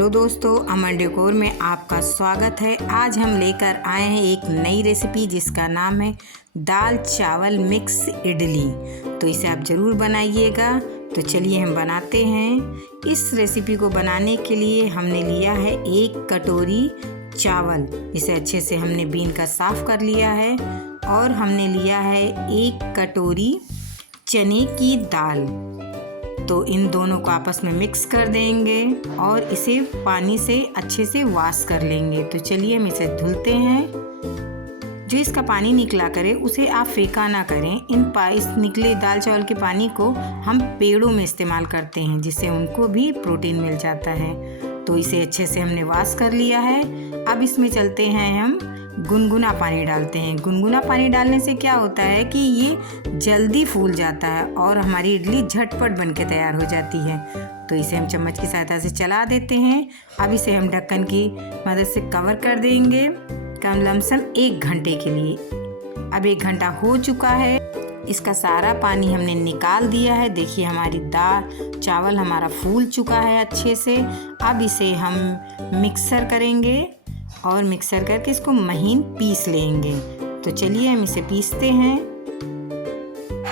Hello दोस्तों, अमन decor में आपका स्वागत है। आज हम लेकर आए हैं एक नई रेसिपी जिसका नाम है दाल चावल मिक्स इडली। तो इसे आप ज़रूर बनाइएगा। तो चलिए हम बनाते हैं। इस रेसिपी को बनाने के लिए हमने लिया है 1 कटोरी चावल, जिसे अच्छे से हमने बीन का साफ़ कर लिया है। और हमने लिया है 1 कटोरी चने की दाल। तो इन दोनों को आपस में मिक्स कर देंगे और इसे पानी से अच्छे से वॉश कर लेंगे। तो चलिए हम इसे धुलते हैं। जो इसका पानी निकला करे उसे आप फेंका ना करें। इस निकले दाल चावल के पानी को हम पेड़ों में इस्तेमाल करते हैं, जिससे उनको भी प्रोटीन मिल जाता है। तो इसे अच्छे से हमने वॉश कर लिया है। अब इसमें चलते हैं, हम गुनगुना पानी डालते हैं। गुनगुना पानी डालने से क्या होता है कि ये जल्दी फूल जाता है और हमारी इडली झटपट बन के तैयार हो जाती है। तो इसे हम चम्मच की सहायता से चला देते हैं। अब इसे हम ढक्कन की मदद से कवर कर देंगे कम लमसम 1 घंटे के लिए। अब 1 घंटा हो चुका है। इसका सारा पानी हमने निकाल दिया है। देखिए हमारी दाल चावल हमारा फूल चुका है अच्छे से। अब इसे हम मिक्सर करेंगे और मिक्सर करके इसको महीन पीस लेंगे। तो चलिए हम इसे पीसते हैं।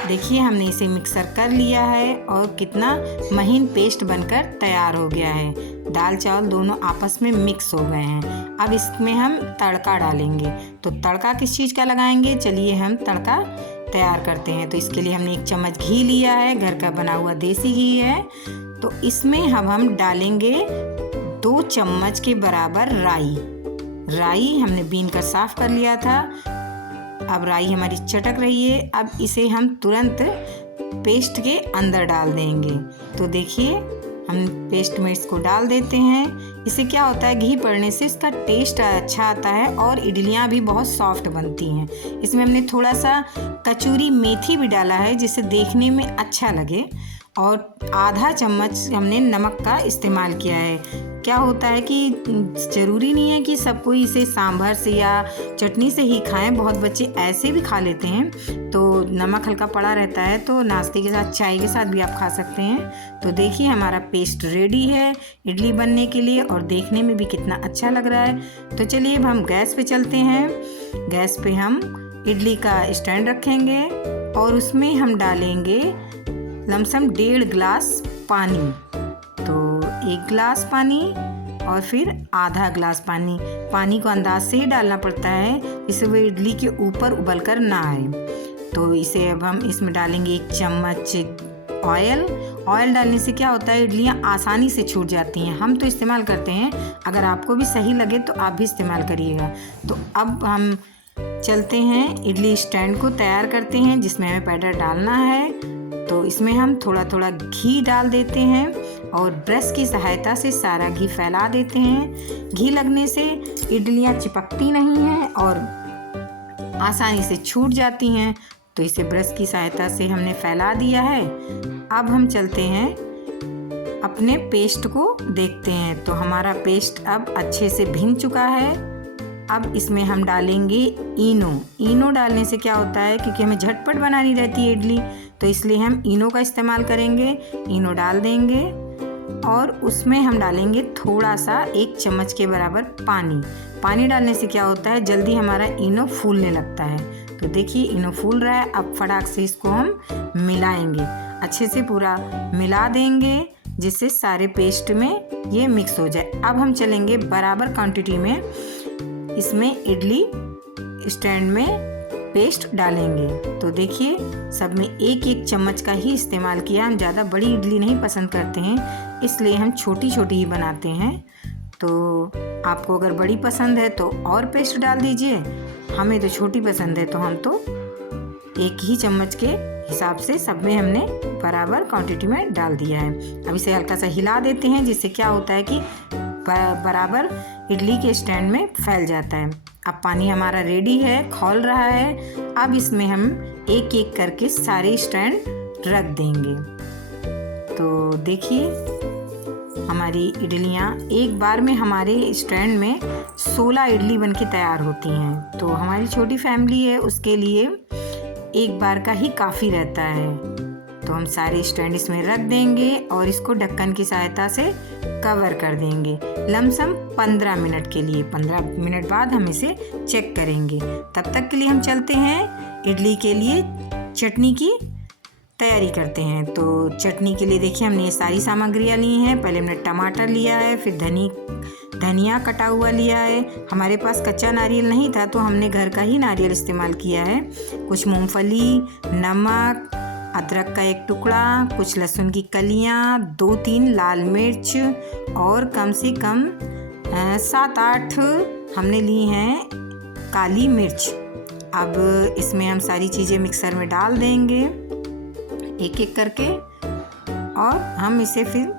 देखिए हमने इसे मिक्सर कर लिया है और कितना महीन पेस्ट बनकर तैयार हो गया है। दाल चावल दोनों आपस में मिक्स हो गए हैं। अब इसमें हम तड़का डालेंगे। तो तड़का किस चीज़ का लगाएंगे, चलिए हम तड़का तैयार करते हैं। तो इसके लिए हमने 1 चम्मच घी लिया है, घर का बना हुआ देसी घी है। तो इसमें हम डालेंगे 2 चम्मच के बराबर राई हमने बीन कर साफ कर लिया था। अब राई हमारी चटक रही है। अब इसे हम तुरंत पेस्ट के अंदर डाल देंगे। तो देखिए हम पेस्ट में इसको डाल देते हैं। इससे क्या होता है, घी पड़ने से इसका टेस्ट अच्छा आता है और इडलियां भी बहुत सॉफ्ट बनती हैं। इसमें हमने थोड़ा सा कसूरी मेथी भी डाला है, जिससे देखने में अच्छा लगे। और आधा चम्मच हमने नमक का इस्तेमाल किया है। क्या होता है कि ज़रूरी नहीं है कि सब कोई इसे सांभर से या चटनी से ही खाएं। बहुत बच्चे ऐसे भी खा लेते हैं। तो नमक हल्का पड़ा रहता है, तो नाश्ते के साथ चाय के साथ भी आप खा सकते हैं। तो देखिए हमारा पेस्ट रेडी है इडली बनने के लिए और देखने में भी कितना अच्छा लग रहा है। तो चलिए अब हम गैस पे चलते हैं। गैस पे हम इडली का स्टैंड रखेंगे और उसमें हम डालेंगे लमसम 1.5 गिलास पानी। तो 1 गिलास पानी और फिर आधा गिलास पानी। पानी को अंदाज से ही डालना पड़ता है, जिससे वो इडली के ऊपर उबल कर ना आए। तो इसे अब हम इसमें डालेंगे 1 चम्मच ऑयल डालने से क्या होता है, इडलियां आसानी से छूट जाती हैं। हम तो इस्तेमाल करते हैं, अगर आपको भी सही लगे तो आप भी इस्तेमाल करिएगा। तो अब हम चलते हैं इडली स्टैंड को तैयार करते हैं, जिसमें हमें बैटर डालना है। तो इसमें हम थोड़ा थोड़ा घी डाल देते हैं और ब्रश की सहायता से सारा घी फैला देते हैं। घी लगने से इडलियां चिपकती नहीं हैं और आसानी से छूट जाती हैं। तो इसे ब्रश की सहायता से हमने फैला दिया है। अब हम चलते हैं अपने पेस्ट को देखते हैं। तो हमारा पेस्ट अब अच्छे से भीग चुका है। अब इसमें हम डालेंगे इनो डालने से क्या होता है, क्योंकि हमें झटपट बनानी रहती है इडली, तो इसलिए हम इनो का इस्तेमाल करेंगे। इनो डाल देंगे और उसमें हम डालेंगे थोड़ा सा 1 चम्मच के बराबर पानी डालने से क्या होता है, जल्दी हमारा इनो फूलने लगता है। तो देखिए इनो फूल रहा है। अब फटाक से इसको हम मिलाएंगे, अच्छे से पूरा मिला देंगे, जिससे सारे पेस्ट में ये मिक्स हो जाए। अब हम चलेंगे बराबर क्वांटिटी में इसमें इडली स्टैंड में पेस्ट डालेंगे। तो देखिए सब में 1-1 चम्मच का ही इस्तेमाल किया। हम ज़्यादा बड़ी इडली नहीं पसंद करते हैं, इसलिए हम छोटी छोटी ही बनाते हैं। तो आपको अगर बड़ी पसंद है तो और पेस्ट डाल दीजिए। हमें तो छोटी पसंद है, तो हम तो 1 ही चम्मच के हिसाब से सब में हमने बराबर क्वांटिटी में डाल दिया है। अब इसे हल्का सा हिला देते हैं, जिससे क्या होता है कि बराबर इडली के स्टैंड में फैल जाता है। अब पानी हमारा रेडी है, खौल रहा है। अब इसमें हम 1-1 करके सारे स्टैंड रख देंगे। तो देखिए हमारी इडलियां एक बार में हमारे स्टैंड में 16 इडली बनके तैयार होती हैं। तो हमारी छोटी फैमिली है, उसके लिए एक बार का ही काफ़ी रहता है। तो हम सारे स्टैंड इसमें रख देंगे और इसको ढक्कन की सहायता से कवर कर देंगे लमसम 15 मिनट के लिए। 15 मिनट बाद हम इसे चेक करेंगे। तब तक के लिए हम चलते हैं इडली के लिए चटनी की तैयारी करते हैं। तो चटनी के लिए देखिए हमने ये सारी सामग्रियाँ ली हैं। पहले हमने टमाटर लिया है, फिर धनिया कटा हुआ लिया है। हमारे पास कच्चा नारियल नहीं था तो हमने घर का ही नारियल इस्तेमाल किया है। कुछ मूंगफली, नमक, अदरक का एक टुकड़ा, कुछ लहसुन की कलियाँ, 2-3 लाल मिर्च और कम से कम 7-8 हमने ली हैं काली मिर्च। अब इसमें हम सारी चीज़ें मिक्सर में डाल देंगे एक एक करके और हम इसे फिर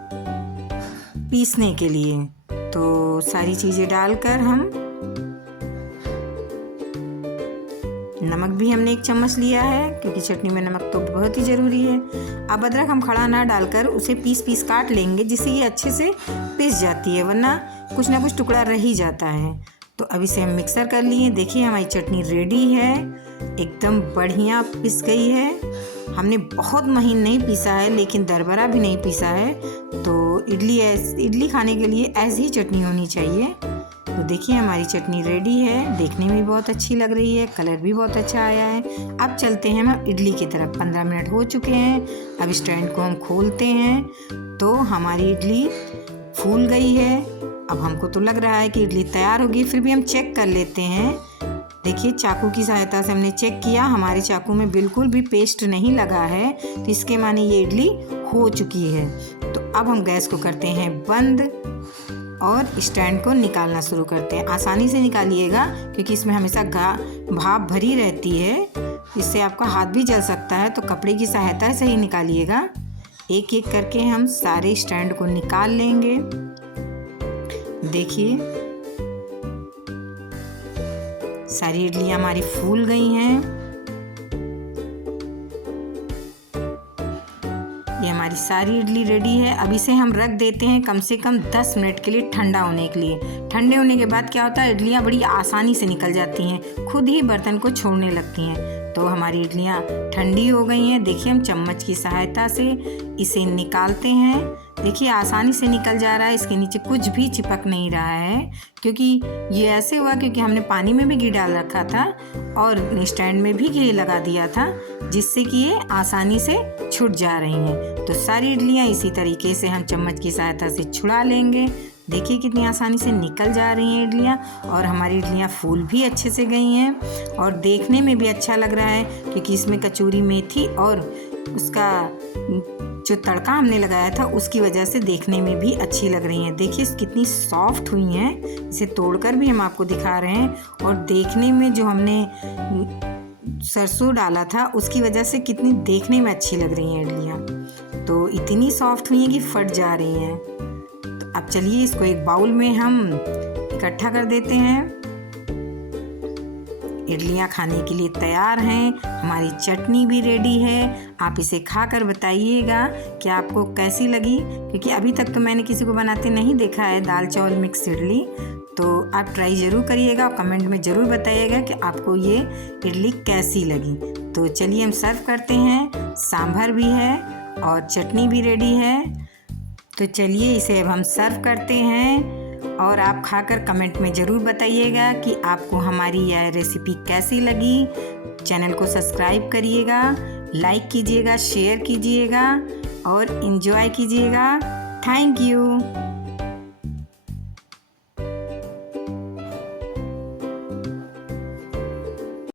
पीसने के लिए तो सारी चीज़ें डालकर हम नमक भी हमने 1 चम्मच लिया है क्योंकि चटनी में नमक तो बहुत ही ज़रूरी है। अब अदरक हम खड़ा ना डालकर उसे पीस काट लेंगे जिससे ये अच्छे से पिस जाती है, वरना कुछ ना कुछ टुकड़ा रह ही जाता है। तो अब इसे हम मिक्सर कर लिए। देखिए हमारी चटनी रेडी है, एकदम बढ़िया पिस गई है। हमने बहुत महीन नहीं पीसा है लेकिन दरबरा भी नहीं पीसा है। तो इडली खाने के लिए ऐसी ही चटनी होनी चाहिए। तो देखिए हमारी चटनी रेडी है, देखने में भी बहुत अच्छी लग रही है, कलर भी बहुत अच्छा आया है। अब चलते हैं हम इडली की तरफ। 15 मिनट हो चुके हैं। अब स्टैंड को हम खोलते हैं तो हमारी इडली फूल गई है। अब हमको तो लग रहा है कि इडली तैयार होगी, फिर भी हम चेक कर लेते हैं। देखिए चाकू की सहायता से हमने चेक किया, हमारे चाकू में बिल्कुल भी पेस्ट नहीं लगा है, तो इसके माने ये इडली हो चुकी है। तो अब हम गैस को करते हैं बंद और स्टैंड को निकालना शुरू करते हैं। आसानी से निकालिएगा क्योंकि इसमें हमेशा भाप भरी रहती है, इससे आपका हाथ भी जल सकता है, तो कपड़े की सहायता से ही निकालिएगा। एक एक करके हम सारे स्टैंड को निकाल लेंगे। देखिए सारी इडलियाँ हमारी फूल गई हैं। ये हमारी सारी इडली रेडी है। अब इसे हम रख देते हैं कम से कम 10 मिनट के लिए ठंडा होने के लिए। ठंडे होने के बाद क्या होता है, इडलियाँ बड़ी आसानी से निकल जाती हैं, खुद ही बर्तन को छोड़ने लगती हैं। तो हमारी इडलियाँ ठंडी हो गई हैं। देखिए हम चम्मच की सहायता से इसे निकालते हैं। देखिए आसानी से निकल जा रहा है, इसके नीचे कुछ भी चिपक नहीं रहा है क्योंकि ये ऐसे हुआ क्योंकि हमने पानी में भी घी डाल रखा था और स्टैंड में भी घी लगा दिया था, जिससे कि ये आसानी से छूट जा रही हैं। तो सारी इडलियाँ इसी तरीके से हम चम्मच की सहायता से छुड़ा लेंगे। देखिए कितनी आसानी से निकल जा रही हैं इडलियाँ और हमारी इडलियाँ फूल भी अच्छे से गई हैं और देखने में भी अच्छा लग रहा है क्योंकि इसमें कसूरी मेथी और उसका जो तड़का हमने लगाया था उसकी वजह से देखने में भी अच्छी लग रही हैं। देखिए कितनी सॉफ्ट हुई हैं, इसे तोड़कर भी हम आपको दिखा रहे हैं। और देखने में जो हमने सरसों डाला था उसकी वजह से कितनी देखने में अच्छी लग रही हैं इडलियाँ। तो इतनी सॉफ्ट हुई हैं कि फट जा रही हैं। तो अब चलिए इसको एक बाउल में हम इकट्ठा कर देते हैं। इडलियाँ खाने के लिए तैयार हैं, हमारी चटनी भी रेडी है। आप इसे खाकर बताइएगा कि आपको कैसी लगी, क्योंकि अभी तक तो मैंने किसी को बनाते नहीं देखा है दाल चावल मिक्स इडली। तो आप ट्राई ज़रूर करिएगा और कमेंट में ज़रूर बताइएगा कि आपको ये इडली कैसी लगी। तो चलिए हम सर्व करते हैं। सांभर भी है और चटनी भी रेडी है। तो चलिए इसे अब हम सर्व करते हैं और आप खाकर कमेंट में ज़रूर बताइएगा कि आपको हमारी यह रेसिपी कैसी लगी। चैनल को सब्सक्राइब करिएगा, लाइक कीजिएगा, शेयर कीजिएगा और एंजॉय कीजिएगा। Thank you.